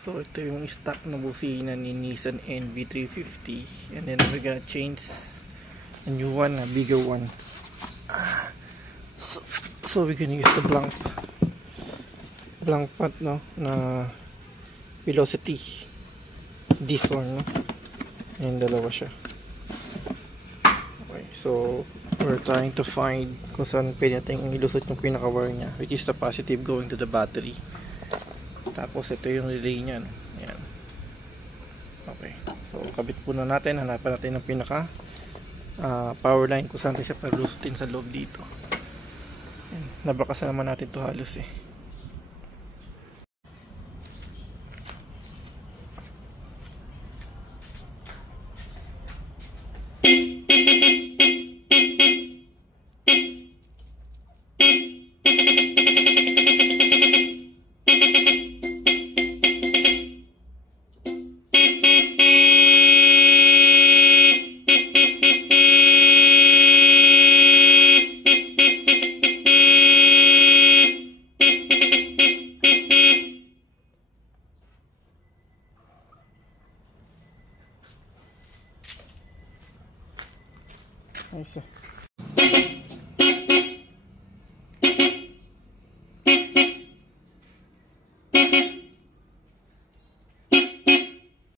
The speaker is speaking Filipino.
So ito yung stock na busina ni Nissan NV350, and then we're gonna change a new one, a bigger one. So we're gonna use the blank pad, no, na Velocity. This one, no, and dalawa siya. Okay, so we're trying to find kung saan pwede natin ilusot yung pinaka-wire nya, which is the positive going to the battery. Tapos ito yung relay nya, no? Ayan. Okay, so kabit po na natin, hanapan natin ng pinaka power line kung saan siya paglusutin sa loob dito. Ayan. Nabakas na naman natin to halos eh. Ayos eh.